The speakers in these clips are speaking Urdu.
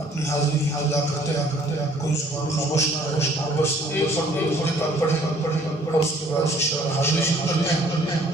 اپنی حاضری ادا کرتے ہیں کوئی زبان خاموش نہ رہے بس ایک پڑھنے تک پڑھیں اور اس کے بعد انشاءاللہ حاضری شروع کرتے ہیں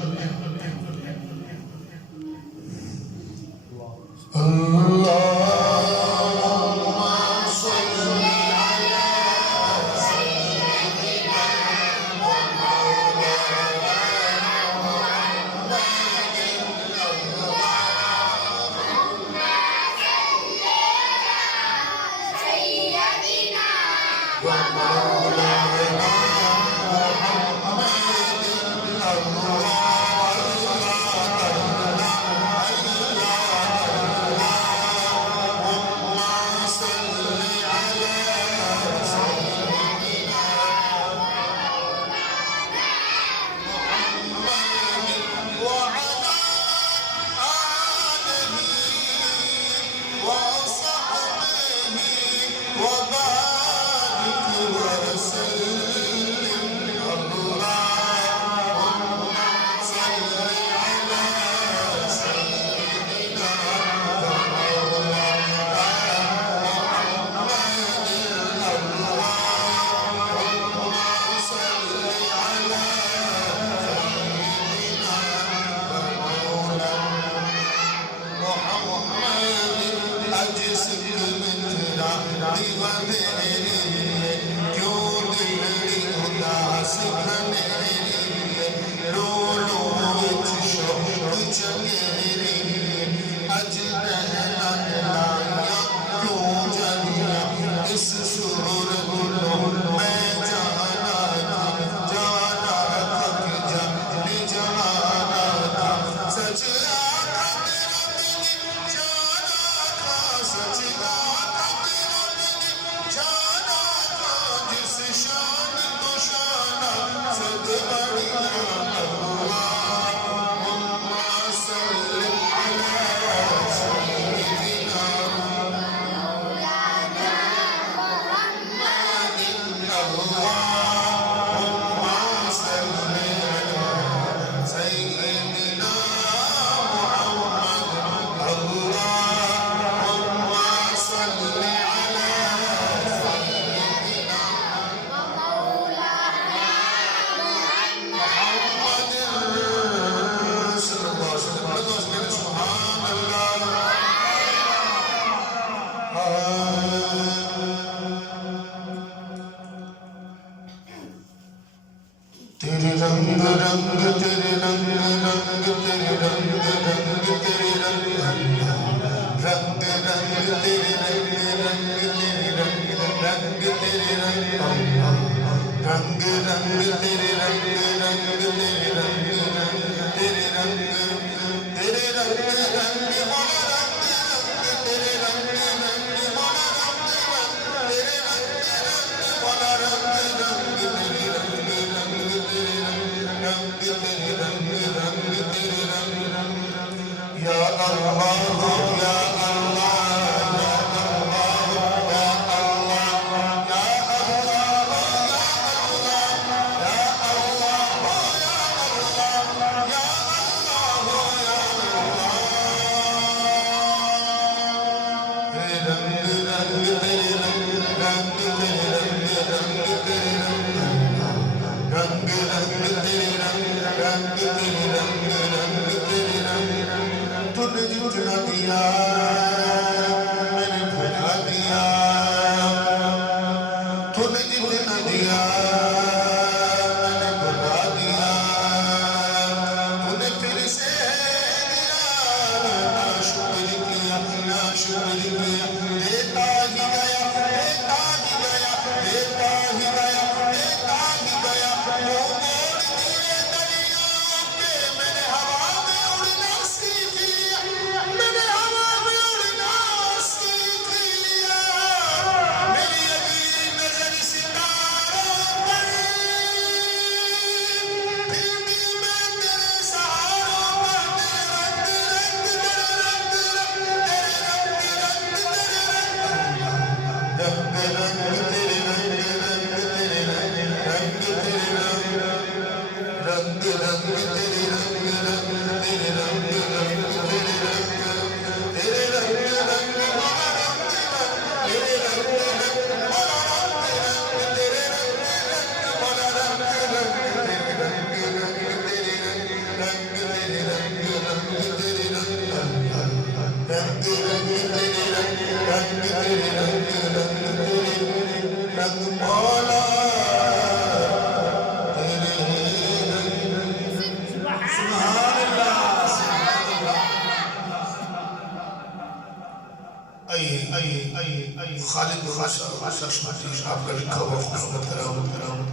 آپ کا لکھا ہوا خوبصورت کلام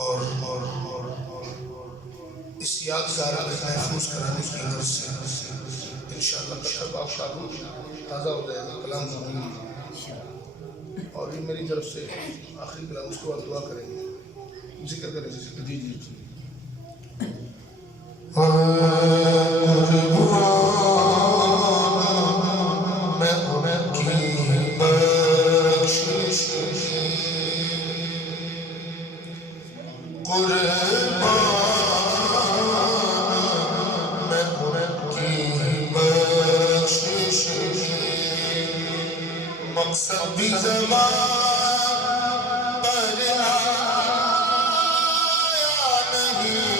اور اس یادگار کو محفوظ کرانے کی غرض سے انشاءاللہ کل آپ شاعر تازہ ہو جائے گا کلام زمین اور یہ میری طرف سے آخری کلام اس کو دعا کریں گے ذکر کریں گے جی مقصد بھی زمان پر آیا نہیں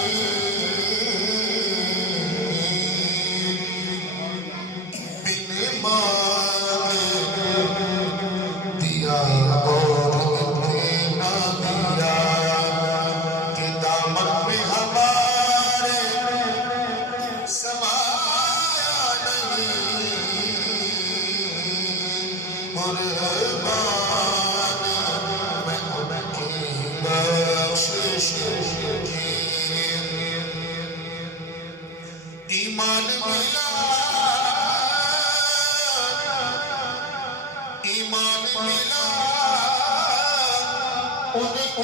بن مانگے دیا اور اتنا دیا کہ دامن میں ہمارے سمایا نہیں قربان میں ان کی بخشش کی ایمان ملا ان کے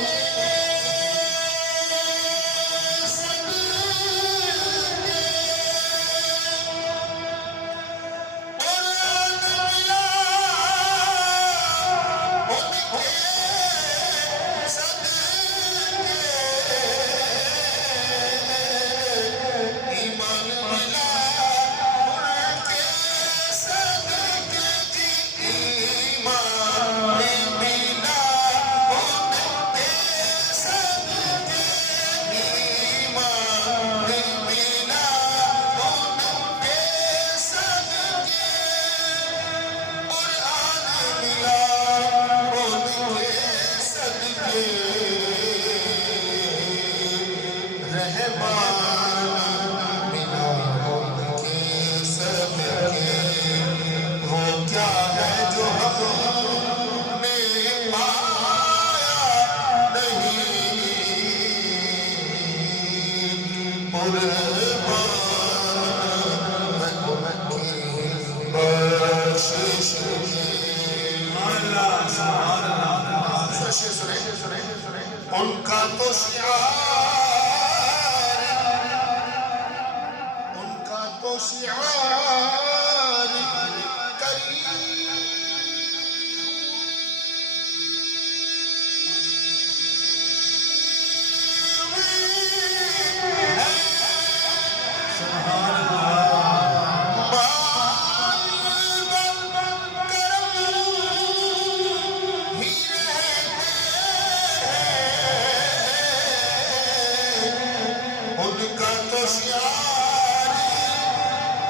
ان کا تو شعار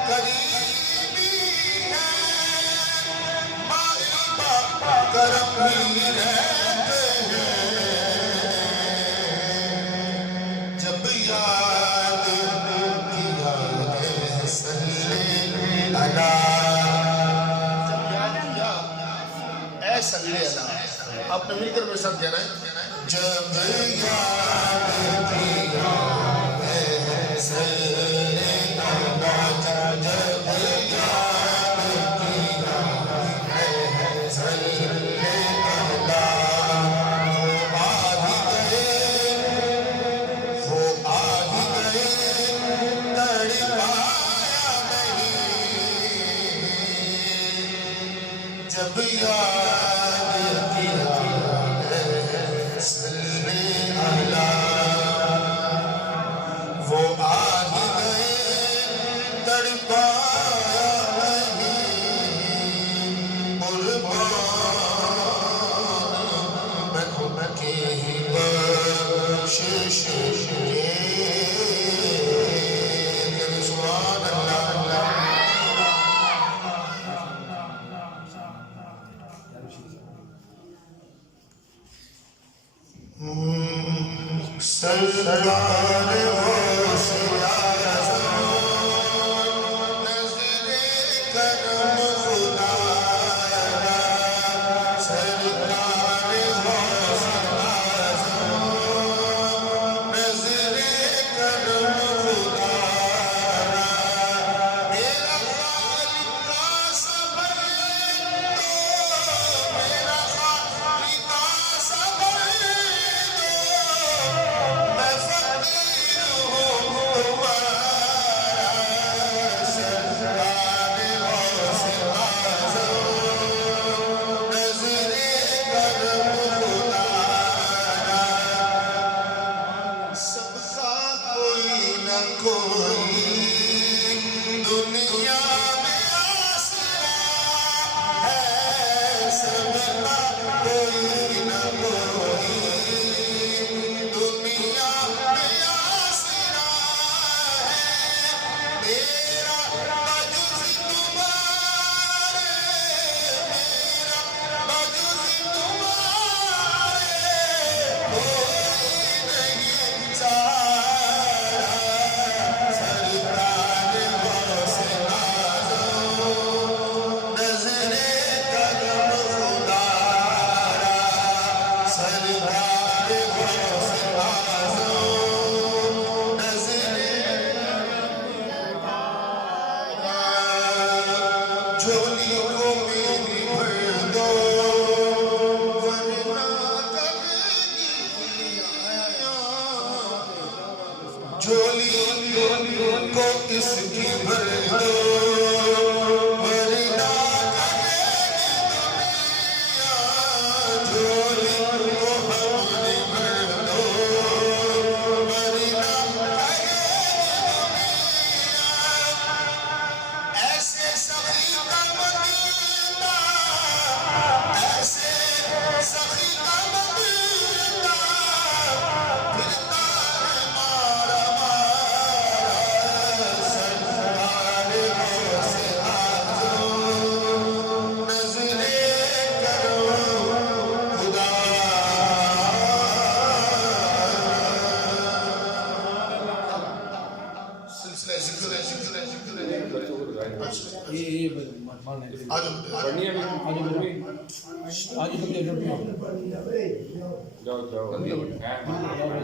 کریم جب یاد کیا ہے صلی اللہ اے صلی اللہ آپ نے مل کر میرے ساتھ کہنا ہے جب یاد کیا ہے صلی اللہ جب جب یاد کیا ہے صلی اللہ وہ آ ہی گئے تڑپایا نہیں قربان میں ان کی بخشش کے سبحان اللہ سرکار ہوشیار نظر کرم خدا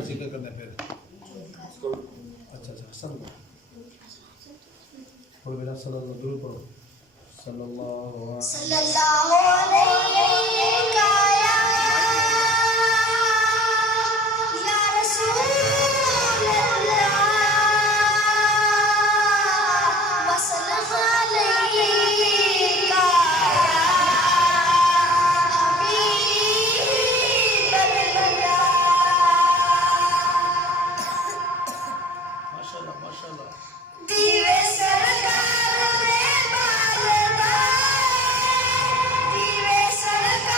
ذکر کرنا پھر اچھا سب پڑھو بیٹا صلی اللہ درود پڑھو صلی اللہ علیہ یا رسول اللہ وسلم علیکہ حبیب اللہ ماشاءاللہ دیوے سرکار دے بال دیوے سرکار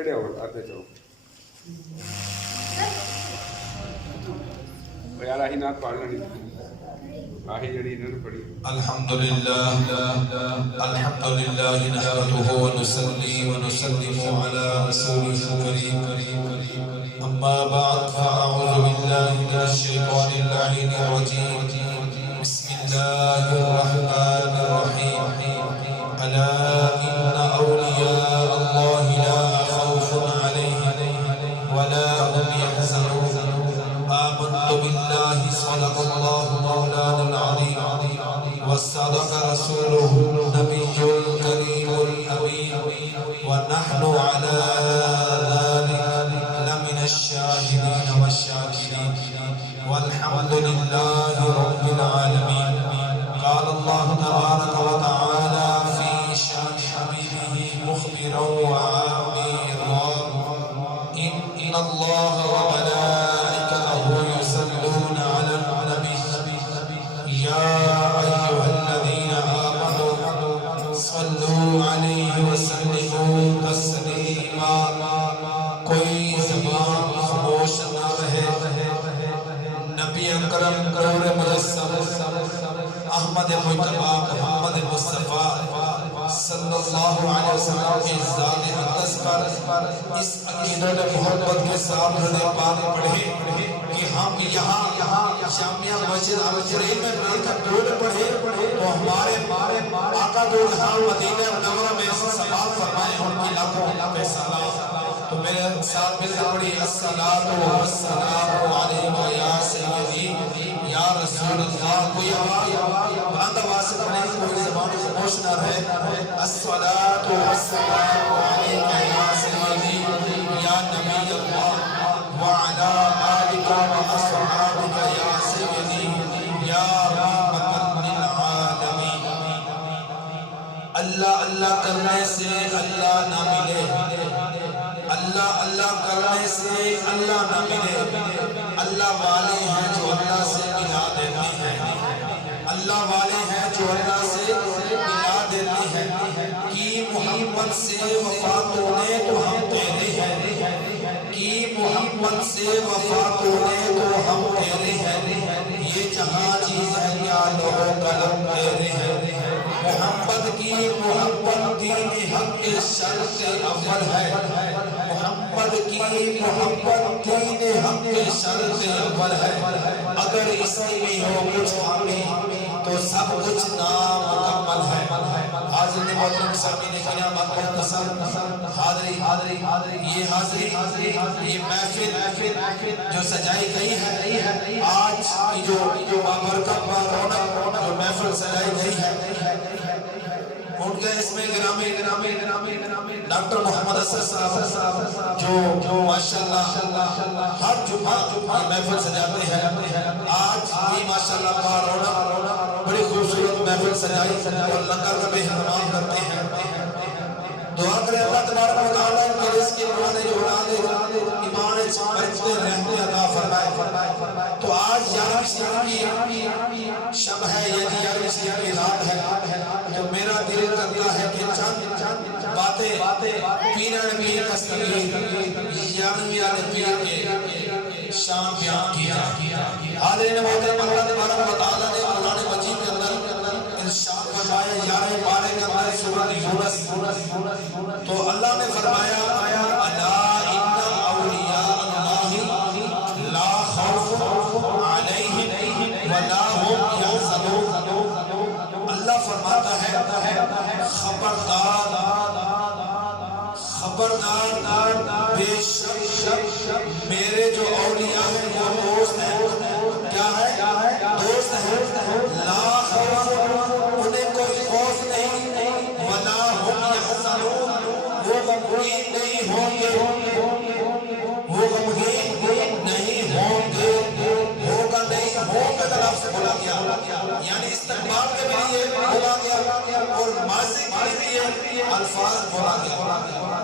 اڑے ہو آتے چاہو یار آہی نات پڑھنا نہیں آہی جڑی انہوں نے پڑھی الحمدللہ نحمده ونصلي ونسلم على رسوله الكريم اما بعد فاعوذ بالله من الشيطان اللعين الرجيم بسم الله الرحمن الرحيم الا ان اولياء الله لا خوف عليهم ولا هم يحزنون آمنت بالله صدق الله مولانا العظيم وصدق رسوله النبي الكريم الأمين ونحن على ذلك لمن الشاهدين والشاكرين والحمد لله رب العالمين قال الله تبارك وتعالى في شان حبيبه مخبرا وعامرا إن الله وملائكته يصلون على النبي يا أيها الذين آمنوا صلوا عليه وسلموا تسليما کوئی زبان خاموش نہ رہے نبی اکرم نور مجسم احمد مجتبی محمد مصطفیٰ صلی اللہ علیہ وسلم کی ذات اقدس پر اس عقیدہ نے محبت کے ساتھ رضا پاک پڑھے کہ ہم یہاں جامعہ مسجد الجرین میں مل کر درود پڑھے تو ہمارے آقا دو جہاں مدینہ منورہ میں سلام فرمائے ان کی لاکھوں پہ سلام تو میرے ساتھ مل کر پڑھی الصلاۃ والسلام علیک یا سیدی یا رسول اللہ کوئی بلند آواز سے پڑھیں کوئی زبان خاموش نہ رہے الصلاۃ والسلام علیک یا سیدی یا نبی اللہ وعلی آلک واصحابک یا سیدی یا رحمت للعالمین اللہ اللہ کرنے سے اللہ نہ ملے اللہ اللہ کرنے سے اللہ نہ ملے اللہ والے ہیں جو اللہ سے ملا دیتے ہیں اللہ والے ہیں جو اللہ سے ملا دیتے ہیں کی محمد سے وفا تونے تو ہم تیرے ہیں کی محمد سے وفا تونے تو ہم تیرے ہیں یہ جہاں چیز ہے یا لوگوں قلم تیرے ہیں محمد کی محبت دین حق کے شرط اول ہے محمد کی محبت دین حق کے شرط اول ہے اگر اس میں ہو کچھ حامی تو سب کچھ نامکمل ہے حاضر محترم سامعین کرام مختصر حاضری یہ حاضری یہ محفل جو سجائی گئی ہے آج کی جو بابرکت رونق جو محفل سجائی گئی ہے ان کے اس میں گرامی ڈاکٹر محمد اسد صاحب جو ماشاءاللہ ہر جمعہ محفل سجاتے ہیں آج بھی ماشاءاللہ رونق بڑی خوبصورت محفل سجائی اور لنگر کا بھی اہتمام کرتے ہیں دعا کریں اللہ تبارک و تعالیٰ کے رزق کی بڑھانے جو اولاد ایمان بڑھتے رہتے عطا فرمائے تو آج 11ویں شب کی شب ہے یعنی 11ویں شب کی رات ہے تو میرا دل کرتا ہے کہ چند باتیں پیر پیر تسلیل 11ویں آنے پیر کے شان بیان کیا حاضرین محترم اللہ تبارک و تعالیٰ نے قرآن مجید کے اندر ارشاد فرمایا 11ویں پارے کے اندر سورۃ یونس تو اللہ نے فرمایا الا ان اولیاء اللہ لا خوف علیہم ولا هم يحزنون اللہ فرماتا ہے خبردار بے شک میرے جو اولیاء ہیں وہ دوست ہیں کیا ہے دوست ہیں لا خوف انہیں کوئی خوف نہیں ولا هم يحزنون وہ غمگین نہیں ہوں گے ہوگا نہیں ہوگا طرف سے بولا گیا یعنی استقبال کے لیے بولا گیا اور ماضی کے لیے الفاظ بولا گیا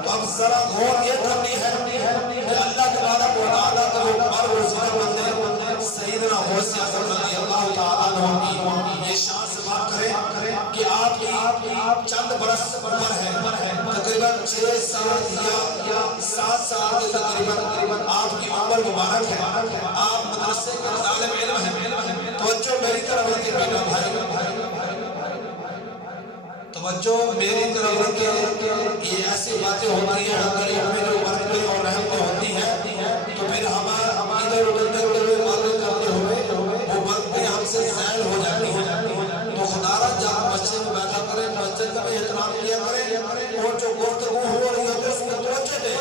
تو اب ذرا غور یہ کرنی ہے کہ اللہ تبارک و تعالیٰ کا جو بار وزیر بندے سیدنا غوث اعظم رضی اللہ تعالیٰ عنہ کی یہ شان سے بات کرے کہ آپ چند برس پر ہے تقریباً 6 سال یا 7 سال کے تقریباً آپ کی عمر مبارک ہے، آپ مدرسے کے طالب علم ہیں. توجہ میری طرف رکھیں بیٹا بھائی، توجہ میری طرف رکھیں. یہ ایسی باتیں ہوتی ہیں اگر ان میں جو برکتیں اور رحمتیں ہوتی ہیں تو پھر ہمارا ادھر ادھر دیکھتے ہوئے باتیں کرتے ہوئے وہ برکتیں ہم سے زائل ہو جاتی ہیں. تو خدا را جب مسجد میں بیٹھا کریں، مسجد کا بھی احترام کیا کریں، اور جو گفتگو ہو رہی ہے اس میں توجہ دیں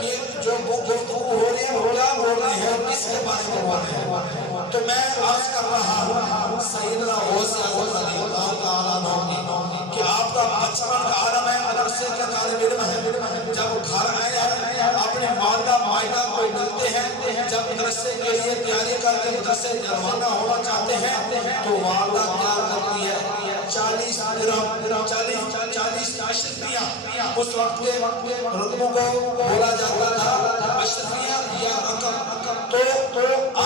کہ جو گفتگو ہو رہی ہے وہ کیا بول رہے ہیں اور کس کے بارے میں بول رہے ہیں. تو میں عرض کر رہا ہوں سیدنا غوث اعظم رضی اللہ تعالیٰ عنہ کہ آپ کا بچپن کا عالم ہے، مدرسے کا طالب علم ہے. جب گھر آئے ہیں اپنے والدہ مائدہ کو ملتے ہیں، جب مدرسے کے لیے تیاری کر کے مدرسے روانہ ہونا چاہتے ہیں تو والدہ کیا کرتی ہے؟ 40 درہم 40 اشرفیاں، اس وقت کے رقموں کو بولا جاتا تھا اشرفیاں یا رقم. تو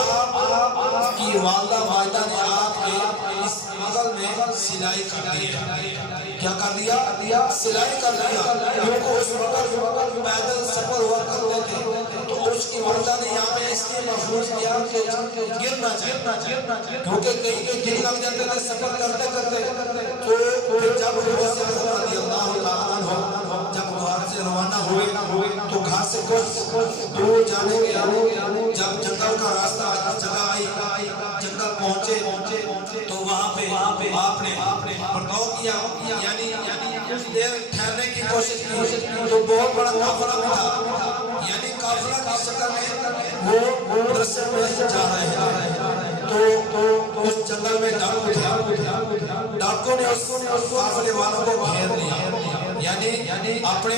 آپ کی والدہ مائدہ نے آپ کے اس بغل میں سلائی کر دی ہے. کیا کر دیا؟ سلائی کر دیا. کیونکہ اس وقت پیدل سفر ہوا کرتے تھے تو اس کی والدہ نے یہاں پہ اس لیے محفوظ کیا کہ گر نہ جائے، کیونکہ کہیں کے گر لگ جاتے تھے سفر کرتے کرتے. تو جب غوث اعظم رضی اللہ تعالیٰ عنہ جب گھر سے روانہ ہوئے تو گھر سے کچھ دور جانے کے جب جنگل کا راستہ جگہ آئی، جنگل پہنچے تو وہاں پہ آپ نے بھڑکاؤ کیا، یعنی کچھ دیر ٹھہرنے کی کوشش کی تو بہت بڑا قافلہ ملا، یعنی قافلہ کی شکل میں وہ مدرسے میں جا رہے ہیں. تو اس جنگل میں ڈاکو تھے، ڈاکو نے اس قافلے والوں کو گھیر لیا، یعنی اپنے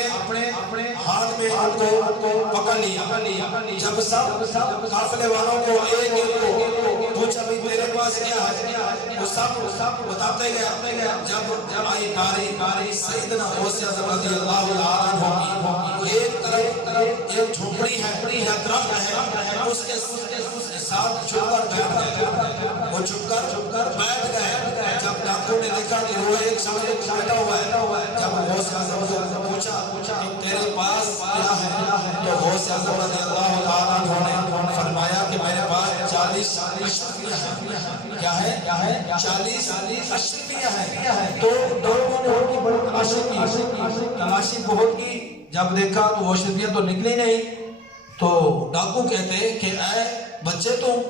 ہاتھ میں ان کو پکڑ لیا. جب سب قافلے والوں کو ایک کو پوچھا بھی تیرے پاس کیا ہے، وہ سب بتاتے گیا. جب آئی باری سیدنا غوث اعظم رضی اللہ تعالیٰ عنہ کی، ایک طرف ایک جھوپڑی ہے یا درخت ہے، اس کے ساتھ چھپ کر بیٹھ گئے. وہ چھپ کر بیٹھ گئے. جب ڈاکو نے دیکھا کہ وہ ایک شخص بیٹھا ہوا ہے، جب غوث اعظم سے پوچھا کہ تیرے پاس کیا ہے تو غوث اعظم رضی اللہ تعالیٰ عنہ نے فرمایا کہ میرے پاس 40 اشرفیاں ہیں. کیا ہے؟ 40 اشرفیاں ہیں. تو ڈاکو نے ان کی بڑی تلاشی بہت کی. جب دیکھا تو وہ اشرفیاں تو نکلی نہیں. تو ڈاکو کہتے کہ اے بچے تم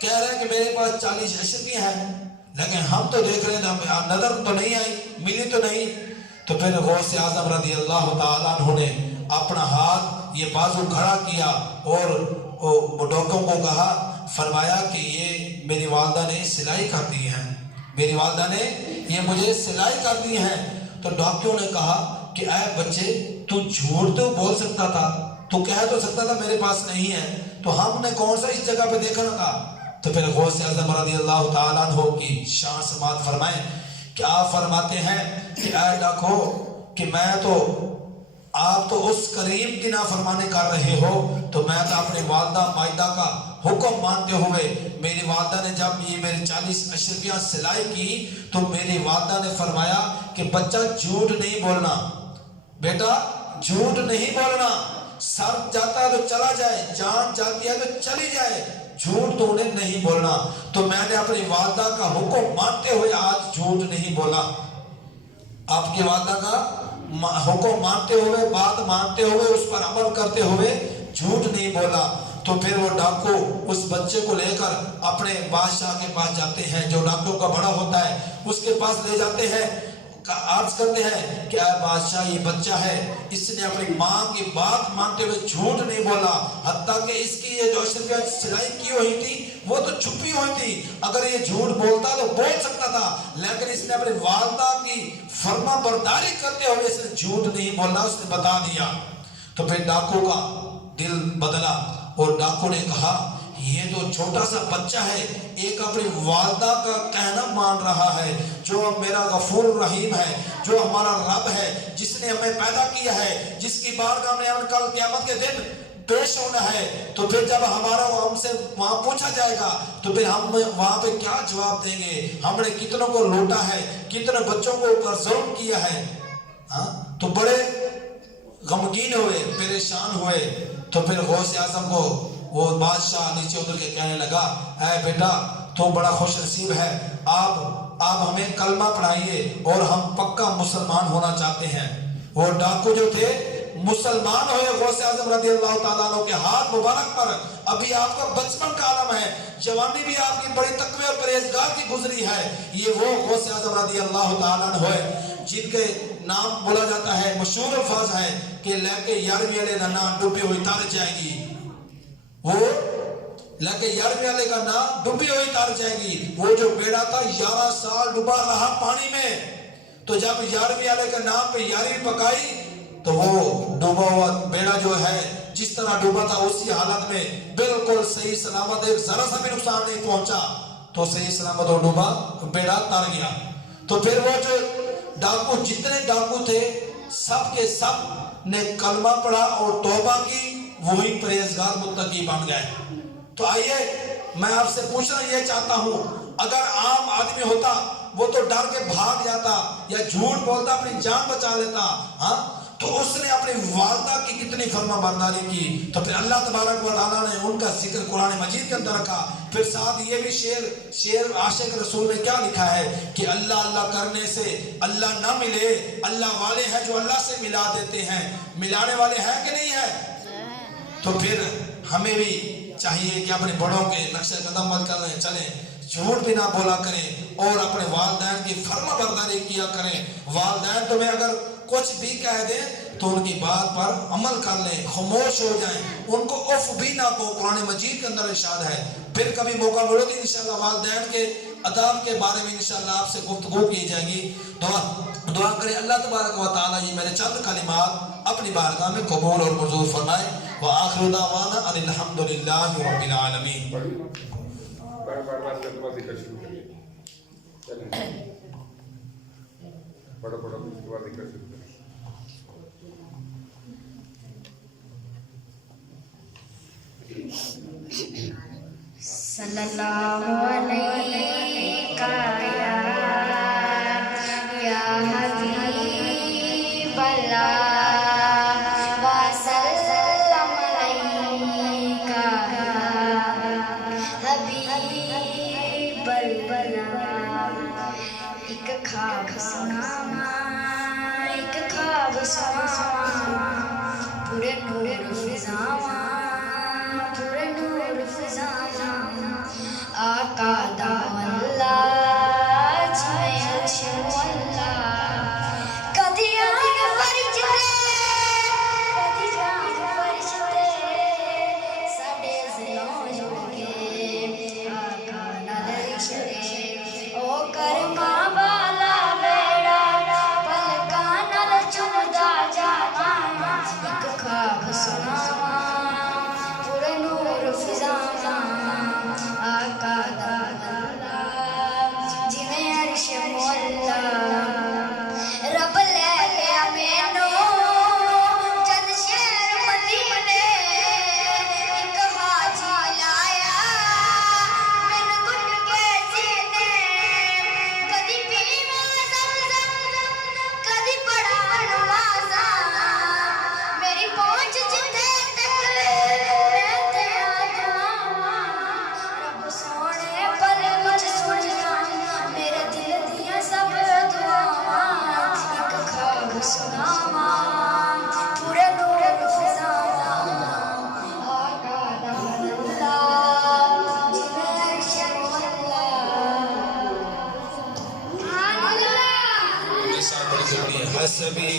کہہ رہے کہ میرے پاس 40 اشرفیاں ہیں، لیکن ہم تو دیکھ رہے ہیں نظر تو نہیں آئی، ملی تو نہیں. تو پھر غوث اعظم رضی اللہ تعالیٰ عنہ نے اپنا ہاتھ یہ بازو کھڑا کیا اور ڈاکو کو کہا، فرمایا کہ یہ میری والدہ نے سلائی کر دی ہے، میری والدہ نے یہ مجھے سلائی کر دی ہے. تو ڈاکو نے کہا کہ اے بچے تو جھوٹ تو بول سکتا تھا، تو کہہ تو سکتا تھا میرے پاس نہیں ہے، تو ہم نے کون سا اس جگہ پہ دیکھا تھا. تو پھر غوث اعظم رضی اللہ تعالیٰ عنہ کی شان سماعت فرمائیں کہ آپ فرماتے ہیں کہ اے ڈاکو کہ میں تو آپ تو اس کریم کی نافرمانی کر رہے ہو، تو میں تو اپنی والدہ مائدہ کا حکم مانتے ہوئے، میری والدہ نے جب یہ میری 40 اشرفیاں سلائی کی تو میری والدہ نے فرمایا کہ بچہ جھوٹ نہیں بولنا، بیٹا جھوٹ نہیں بولنا، سر جاتا ہے تو چلا جائے، جان جاتی ہے تو چلی جائے، جھوٹ تو انہیں نہیں بولنا. تو میں نے اپنی والدہ کا حکم مانتے ہوئے آج جھوٹ نہیں بولا. آپ کی والدہ کا حکم مانتے ہوئے، بات مانتے ہوئے، اس پر عمل کرتے ہوئے جھوٹ نہیں بولا. تو پھر وہ ڈاکو اس بچے کو لے کر اپنے بادشاہ کے پاس جاتے ہیں، جو ڈاکو کا بڑا ہوتا ہے اس کے پاس لے جاتے ہیں. عرض کرتے ہیں کہ اے بادشاہ یہ بچہ ہے، اس نے اپنی ماں کی بات مانتے ہوئے جھوٹ نہیں بولا، حتیٰ کہ اس کی یہ جو اشرفیاں سلائی کی ہوئی تھی وہ تو چھپی ہوئی تھی، اگر یہ جھوٹ بولتا تو بول سکتا تھا، لیکن اس نے اپنی والدہ کی فرما برداری کرتے ہوئے اس نے جھوٹ نہیں بولا، اس نے بتا دیا. تو پھر ڈاکو کا دل بدلا اور ڈاکو نے کہا یہ تو چھوٹا سا بچہ ہے، ایک اپنی والدہ کا کہنا مان رہا ہے، جو میرا غفور رحیم ہے، جو ہمارا رب ہے، جس نے ہمیں پیدا کیا ہے، جس کی بارگاہ میں ہم کل قیامت کے دن پیش ہونا ہے. تو پھر جب ہمارا ہم سے وہاں پوچھا جائے گا تو پھر ہم وہاں پہ کیا جواب دیں گے؟ ہم نے کتنوں کو لوٹا ہے، کتنے بچوں کو اوپر ظلم کیا ہے. تو بڑے غمگین ہوئے، پریشان ہوئے، تو پھر غوث اعظم کو وہ بادشاہ نیچے اتر کے کہنے لگا اے بیٹا تو بڑا خوش نصیب ہے، آپ ہمیں کلمہ پڑھائیے اور ہم پکا مسلمان ہونا چاہتے ہیں۔ وہ ڈاکو جو تھے مسلمان ہوئے غوث اعظم رضی اللہ تعالیٰ عنہ کے ہاتھ مبارک پر۔ ابھی آپ کا بچپن کا عالم ہے، جوانی بھی آپ کی بڑی تقوی اور پرہیزگار کی گزری ہے۔ یہ وہ غوث اعظم رضی اللہ تعالیٰ عنہ ہے جن کے نام بولا جاتا ہے، مشہور الفاظ ہے کہ لے کے یارویں والے کا نام ڈوبی ہوئی تار جائے گی، وہ لے کے یارویں والے کا نام ڈوبی ہوئی تار جائے گی۔ وہ جو بیڑا تھا 11 سال ڈوبا رہا پانی میں، تو جب یارویں والے کے نام پہ یاری پکائی تو وہ ڈوبا ہوا بیڑا جو ہے جس طرح ڈوبا تھا اسی حالت میں بالکل صحیح سلامت، ایک ذرا سا بھی نقصان نہیں پہنچا، تو صحیح سلامت وہ ڈوبا بیڑا تر گیا۔ تو پھر وہ جو ڈاکو، جتنے ڈاکو تھے سب کے سب نے کلمہ پڑھا اور توبہ کی، وہی پرہیزگار متقی بن گئے۔ تو آئیے میں آپ سے پوچھنا یہ چاہتا ہوں، اگر عام آدمی ہوتا وہ تو ڈر کے بھاگ جاتا یا جھوٹ بولتا اپنی جان بچا لیتا، ہاں تو اس نے اپنی والدہ کی کتنی فرما برداری کی، تو پھر اللہ تبارک و تعالیٰ نے ان کا ذکر قرآن مجید کے اندر رکھا۔ پھر ساتھ یہ بھی شعر عاشق رسول میں کیا لکھا ہے کہ اللہ اللہ کرنے سے اللہ نہ ملے، اللہ والے ہیں جو اللہ سے ملا دیتے ہیں، ملانے والے ہیں کہ نہیں ہے؟ تو پھر ہمیں بھی چاہیے کہ اپنے بڑوں کے نقش قدم پر کریں، چلیں، جھوٹ بھی نہ بولا کریں اور اپنے والدین کی فرما برداری کیا کریں۔ والدین تمہیں اگر کچھ بھی کہہ دیں تو ان کی بات پر عمل کر لیں، خاموش ہو جائیں، ان کو اف بھی نہ کو، قرآن مجید کے اندر ارشاد ہے۔ پھر کبھی موقع ملے تو انشاءاللہ والدین کے اداب کے بارے میں انشاءاللہ آپ سے گفتگو کی جائے گی۔ دعا کریں اللہ تبارک و تعالیٰ یہ میرے چند کلمات اپنی بارگاہ میں قبول اور منظور فرمائے۔ وآخر دعوانا ان الحمدللہ رب العالمین۔ بڑا ذکر شروع کریے، بڑا اس کے بعد ذکر شروع کریے۔ صلی اللہ علیہ یا حبیب اللہ وسلم علیکہ حبیب اللہ۔ ایک خواب سناواں، ایک خواب سناواں، پورے نور فضاواں، پورے نور فضاواں، آقا دا اللہ جائے عرش مولا۔ کدی آن فرشتے، کدی جان فرشتے ساڈے ضلعوں جڑ کے آقا نال رشتے، او کرماں والا بیڑا پلکاں نال چمدا جاواں۔ ایک خواب سناواں، پورے نور فضاواں، آقا دا لالا جویں عرش مولا۔ رب لے گیا مینوں جد شہر مدینے، ایک حاجی لایا مینوں گھٹ کے سینے۔ کدی پیواں زمزم، کدی پڑھاں نمازاں، میری پہنچ جتھے تک میں تے دعاواں۔ رب سونے پل وچ سنیا میرے دل دیاں سب دعاواں۔ ایک خواب سناواں، پورے نور فضاواں، آقا دا اللہ جویں عرش مولا۔ یہ ساتھ بڑی ضروری ہے۔ حسبی